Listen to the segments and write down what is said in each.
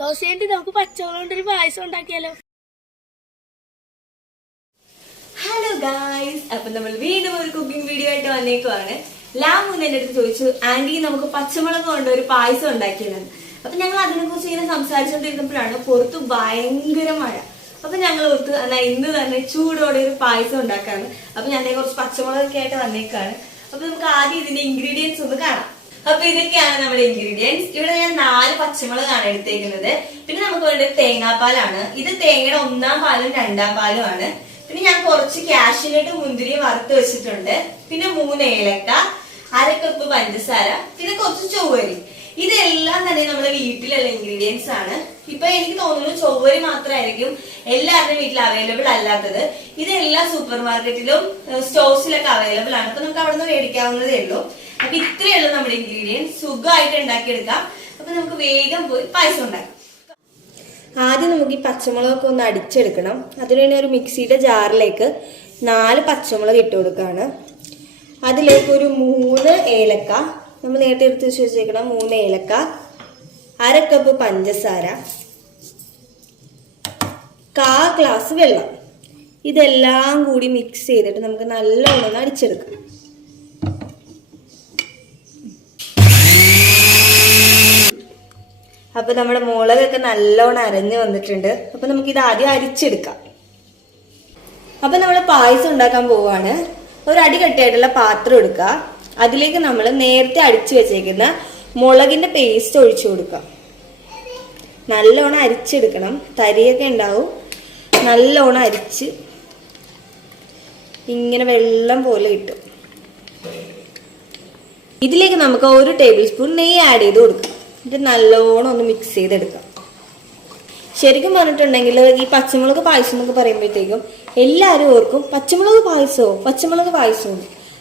ദോശയായിട്ട് നമുക്ക് പച്ചവെള്ളം കൊണ്ടൊരു പായസം ഉണ്ടാക്കിയാലോ? ഹലോ ഗായ്സ്, അപ്പൊ നമ്മൾ വീണ്ടും ഒരു കുക്കിംഗ് വീഡിയോ ആയിട്ട് വന്നേക്കുവാണ്. ലാമുന്ന് എന്റെ അടുത്ത് ചോദിച്ചു, ആന്റി നമുക്ക് പച്ചമുളക് കൊണ്ട് ഒരു പായസം ഉണ്ടാക്കിയതാണ്. അപ്പൊ ഞങ്ങൾ അതിനെ കുറിച്ച് ഇങ്ങനെ സംസാരിച്ചുകൊണ്ടിരിക്കുമ്പോഴാണ് പുറത്ത് ഭയങ്കര മഴ. അപ്പൊ ഞങ്ങൾ ഓർത്ത് എന്നാ ഇന്ന് തന്നെ ചൂടോടെ ഒരു പായസം ഉണ്ടാക്കാണ്. അപ്പൊ ഞാൻ കുറച്ച് പച്ചമുളകൊക്കെ ആയിട്ട് വന്നേക്കാണ്. അപ്പൊ നമുക്ക് ആദ്യം ഇതിന്റെ ഇൻഗ്രീഡിയൻസ് ഒന്ന് കാണാം. അപ്പൊ ഇതൊക്കെയാണ് നമ്മുടെ ഇൻഗ്രീഡിയൻസ്. ഇവിടെ ഞാൻ 4 പച്ചമുളകാണ് എടുത്തേക്കുന്നത്. പിന്നെ നമുക്ക് വേണ്ടത് തേങ്ങാപ്പാലാണ്. ഇത് തേങ്ങയുടെ 1ാം പാലും 2ാം പാലും ആണ്. പിന്നെ ഞാൻ കുറച്ച് കാഷ്യൂനട്ട് മുന്തിരി വറുത്ത് വെച്ചിട്ടുണ്ട്. പിന്നെ 3 ഏലക്ക, 1/2 കപ്പ് പഞ്ചസാര, പിന്നെ കുറച്ച് ചൊവ്വരി. ഇതെല്ലാം തന്നെ നമ്മുടെ വീട്ടിലുള്ള ഇൻഗ്രീഡിയൻസ് ആണ്. ഇപ്പൊ എനിക്ക് തോന്നുന്നു ചൊവ്വരി മാത്രമായിരിക്കും എല്ലാവരുടെയും വീട്ടിൽ അവൈലബിൾ അല്ലാത്തത്. ഇതെല്ലാം സൂപ്പർ മാർക്കറ്റിലും സ്റ്റോഴ്സിലൊക്കെ അവൈലബിൾ ആണ്. അപ്പൊ നമുക്ക് അവിടെ നിന്ന് മേടിക്കാവുന്നതേ ഉള്ളൂ. അപ്പൊ ഇത്രയുള്ള നമ്മുടെ ഇൻഗ്രീഡിയൻസ് സുഖമായിട്ട് ഉണ്ടാക്കിയെടുക്കാം. അപ്പൊ നമുക്ക് വേഗം പോയി പായസം ഉണ്ടാക്കാം. ആദ്യം നമുക്ക് ഈ പച്ചമുളകൊക്കെ ഒന്ന് അടിച്ചെടുക്കണം. അതിനുവേണ്ടി ഒരു മിക്സിയുടെ ജാറിലേക്ക് 4 പച്ചമുളക് ഇട്ട് കൊടുക്കുകയാണ്. അതിലേക്ക് ഒരു 3 ഏലക്ക, നമ്മൾ നേരത്തെ എടുത്ത് വെച്ചേക്കണം 3 ഏലക്ക, 1/2 കപ്പ് പഞ്ചസാര, 1/4 ഗ്ലാസ് വെള്ളം. ഇതെല്ലാം കൂടി മിക്സ് ചെയ്തിട്ട് നമുക്ക് നല്ലോണം അടിച്ചെടുക്കാം. അപ്പൊ നമ്മുടെ മുളകൊക്കെ നല്ലോണം അരഞ്ഞു വന്നിട്ടുണ്ട്. അപ്പൊ നമുക്ക് ഇത് ആദ്യം അരിച്ചെടുക്കാം. അപ്പൊ നമ്മൾ പായസം ഉണ്ടാക്കാൻ പോവാണ്. ഒരു അടികട്ടിയായിട്ടുള്ള പാത്രം എടുക്കുക. അതിലേക്ക് നമ്മൾ നേരത്തെ അടിച്ചു വെച്ചേക്കുന്ന മുളകിന്റെ പേസ്റ്റ് ഒഴിച്ചു കൊടുക്കാം. നല്ലോണം അരിച്ചെടുക്കണം. തരിയൊക്കെ ഉണ്ടാവും. നല്ലോണം അരിച്ച് ഇങ്ങനെ വെള്ളം പോലെ കിട്ടും. ഇതിലേക്ക് നമുക്ക് 1 ടേബിൾ സ്പൂൺ നെയ്യ് ആഡ് ചെയ്ത് കൊടുക്കാം. ഇത് നല്ലോണം ഒന്ന് മിക്സ് ചെയ്തെടുക്കാം. ശരിക്കും പറഞ്ഞിട്ടുണ്ടെങ്കിൽ ഈ പച്ചമുളക് പായസം എന്നൊക്കെ പറയുമ്പോഴത്തേക്കും എല്ലാവരും ഓർക്കും പച്ചമുളക് പായസവും.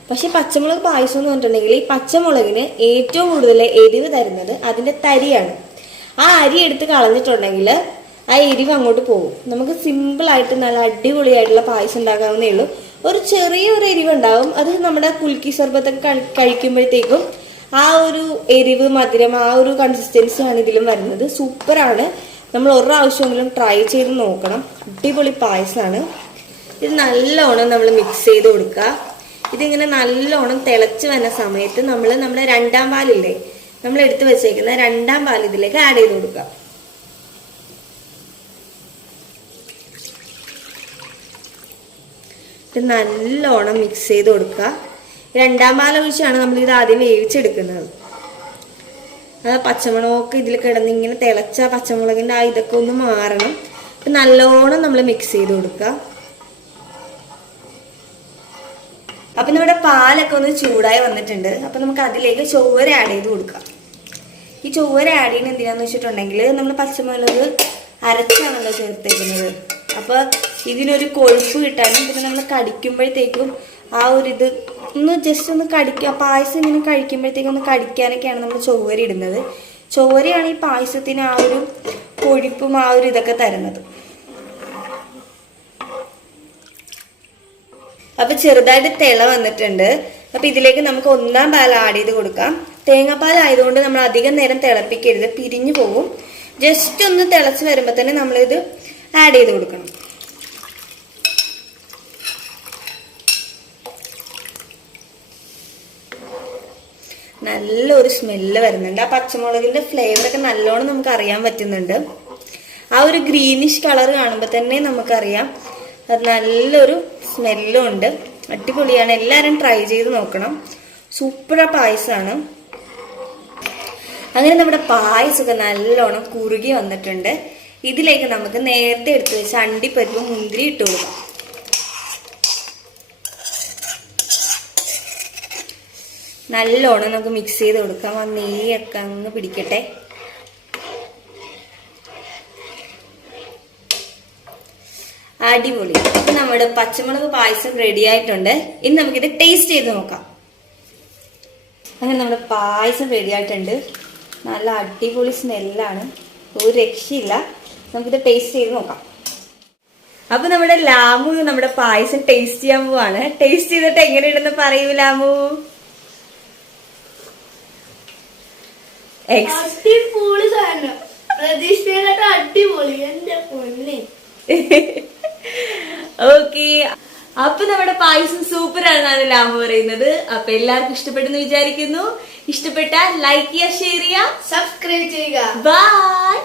പക്ഷെ പച്ചമുളക് പായസം എന്ന് പറഞ്ഞിട്ടുണ്ടെങ്കിൽ ഈ പച്ചമുളകിന് ഏറ്റവും കൂടുതൽ എരിവ് തരുന്നത് അതിന്റെ തരിയാണ്. ആ അരി എടുത്ത് കളഞ്ഞിട്ടുണ്ടെങ്കിൽ ആ എരിവ് അങ്ങോട്ട് പോകും. നമുക്ക് സിമ്പിളായിട്ട് നല്ല അടിപൊളിയായിട്ടുള്ള പായസം ഉണ്ടാക്കാവുന്നേ ഉള്ളൂ. ഒരു ചെറിയൊരു എരിവ് ഉണ്ടാവും. അത് നമ്മുടെ കുൽക്കി സർബത്തൊക്കെ കഴിക്കുമ്പോഴത്തേക്കും ആ ഒരു എരിവ് മധുരം ആ ഒരു കൺസിസ്റ്റൻസിയാണ് ഇതിലും വരുന്നത്. സൂപ്പറാണ്. നമ്മൾ ഒരു പ്രാവശ്യമെങ്കിലും ട്രൈ ചെയ്ത് നോക്കണം. അടിപൊളി പായസമാണ്. ഇത് നല്ലോണം നമ്മൾ മിക്സ് ചെയ്ത് കൊടുക്കുക. ഇതിങ്ങനെ നല്ലോണം തിളച്ച് വരുന്ന സമയത്ത് നമ്മൾ നമ്മുടെ 2ാം പാലില്ലേ, നമ്മൾ എടുത്ത് വെച്ചേക്കുന്ന 2ാം പാൽ ഇതിലേക്ക് ആഡ് ചെയ്ത് കൊടുക്കുക. ഇത് നല്ലോണം മിക്സ് ചെയ്ത് കൊടുക്കുക. 2ാം പാൽ ഒഴിച്ചാണ് നമ്മൾ ഇത് ആദ്യം വേവിച്ചെടുക്കുന്നത്. അത് പച്ചമുളകൊക്കെ ഇതിൽ കിടന്ന് ഇങ്ങനെ തിളച്ച പച്ചമുളകിന്റെ ആ ഇതൊക്കെ ഒന്ന് മാറണം. നല്ലോണം നമ്മൾ മിക്സ് ചെയ്ത് കൊടുക്കുക. അപ്പൊ നമ്മുടെ പാലൊക്കെ ഒന്ന് ചൂടായി വന്നിട്ടുണ്ട്. അപ്പൊ നമുക്ക് അതിലേക്ക് ചൊവ്വര ആഡ് ചെയ്ത് കൊടുക്കാം. ഈ ചൊവ്വര ആഡ് ചെയ്യുന്നത് എന്തിനാന്ന് വെച്ചിട്ടുണ്ടെങ്കിൽ നമ്മൾ പച്ചമുളക് അരച്ചാണല്ലോ ചേർത്തേക്കുന്നത്. അപ്പൊ ഇതിനൊരു കൊഴുപ്പ് കിട്ടാനും പിന്നെ നമ്മൾ കടിക്കുമ്പോഴത്തേക്കും ആ ഒരു ഇത് ഒന്ന് ജസ്റ്റ് ഒന്ന് കടിക്കുക. പായസം ഇങ്ങനെ കഴിക്കുമ്പോഴത്തേക്കും ഒന്ന് കടിക്കാനൊക്കെയാണ് നമ്മൾ ചൊവ്വര ഇടുന്നത്. ചൊവ്വരയാണ് ഈ പായസത്തിന് ആ ഒരു കൊഴുപ്പും ആ ഒരു ഇതൊക്കെ തരുന്നത്. അപ്പൊ ചെറുതായിട്ട് തിള വന്നിട്ടുണ്ട്. അപ്പൊ ഇതിലേക്ക് നമുക്ക് 1ാം പാൽ ആഡ് ചെയ്ത് കൊടുക്കാം. തേങ്ങാപ്പാൽ ആയതുകൊണ്ട് നമ്മൾ അധികം നേരം തിളപ്പിക്കരുത്, പിരിഞ്ഞു പോകും. ജസ്റ്റ് ഒന്ന് തിളച്ച് വരുമ്പോൾ തന്നെ നമ്മളിത് ആഡ് ചെയ്ത് കൊടുക്കണം. നല്ലൊരു സ്മെല്ല് വരുന്നുണ്ട്. ആ പച്ചമുളകിന്റെ ഫ്ലേവറൊക്കെ നല്ലോണം നമുക്ക് അറിയാൻ പറ്റുന്നുണ്ട്. ആ ഒരു ഗ്രീനിഷ് കളർ കാണുമ്പോൾ തന്നെ നമുക്കറിയാം. അത് നല്ലൊരു സ്മെല്ലും ഉണ്ട്. അടിപൊളിയാണ്. എല്ലാവരും ട്രൈ ചെയ്ത് നോക്കണം. സൂപ്പർ പായസമാണ്. അങ്ങനെ നമ്മുടെ പായസമൊക്കെ നല്ലോണം കുറുകി വന്നിട്ടുണ്ട്. ഇതിലേക്ക് നമുക്ക് നേരത്തെ എടുത്തു വെച്ച അണ്ടിപ്പരിപ്പ് മുന്തിരി ഇട്ട് കൊടുക്കാം. നല്ലോണം നമുക്ക് മിക്സ് ചെയ്ത് കൊടുക്കാം. ആ നെയ്യൊക്കെ അങ്ങ് പിടിക്കട്ടെ. അടിപൊളി. അപ്പൊ നമ്മുടെ പച്ചമുളക് പായസം റെഡി ആയിട്ടുണ്ട്. ഇനി നമുക്കിത് ടേസ്റ്റ് ചെയ്ത് നോക്കാം. അങ്ങനെ നമ്മുടെ പായസം റെഡി ആയിട്ടുണ്ട്. നല്ല അടിപൊളി സ്മെല്ലാണ്. ഒരു രക്ഷയില്ല. നമുക്കിത് ടേസ്റ്റ് ചെയ്ത് നോക്കാം. അപ്പൊ നമ്മുടെ ലാമു നമ്മുടെ പായസം ടേസ്റ്റ് ചെയ്യാൻ പോവാണ്. ടേസ്റ്റ് ചെയ്തിട്ട് എങ്ങനെയുണ്ടെന്ന് പറയൂ ലാമു. അടിപൊളി സാധനം. പ്രതീക്ഷിച്ചതിനെക്കാട്ടും അടിപൊളി എന്റെ പൊന്നെ. ഓക്കെ, അപ്പൊ നമ്മുടെ പായസം സൂപ്പർ ആണെന്നാണ് ലാമ പറയുന്നത്. അപ്പൊ എല്ലാവർക്കും ഇഷ്ടപ്പെട്ടെന്ന് വിചാരിക്കുന്നു. ഇഷ്ടപ്പെട്ടാൽ ലൈക്ക് ചെയ്യുക, ഷെയർ ചെയ്യുക, സബ്സ്ക്രൈബ് ചെയ്യുക. ബൈ.